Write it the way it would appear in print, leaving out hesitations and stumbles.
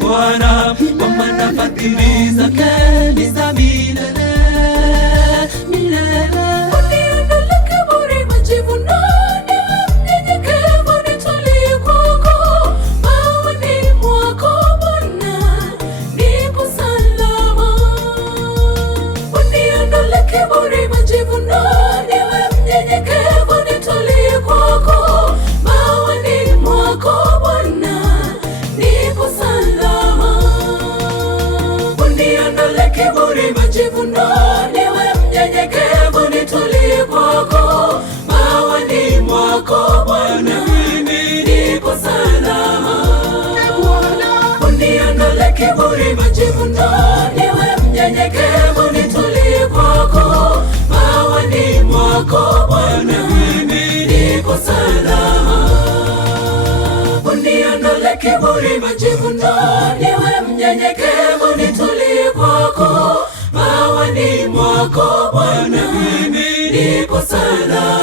Bwana, kwa maana fadhili zake ni za milele milele. Uniondole kiburi, majivuno, niwe mnyenyekevu, nitulie kwako. Mawani mwako Bwana, nipo salama. Uniondole kiburi, majivuno, niwe mnyenyekevu, nitulie kwako. Mawani mwako Bwana, nipo salama. Uniondole kiburi, majivuno, niwe mnyenyekevu, nitulie kwako. Mawani mwako Bwana, nipo salama. Uniondole kiburi, majivuno, niwe mnyenyekevu, nitulie kwako. Mawani mwako Bwana, nipo salama. Uniondole kiburi, majivuno, niwe mnyenyekevu, nitulie kwako. Mawani mwako Bwana, nipo salama.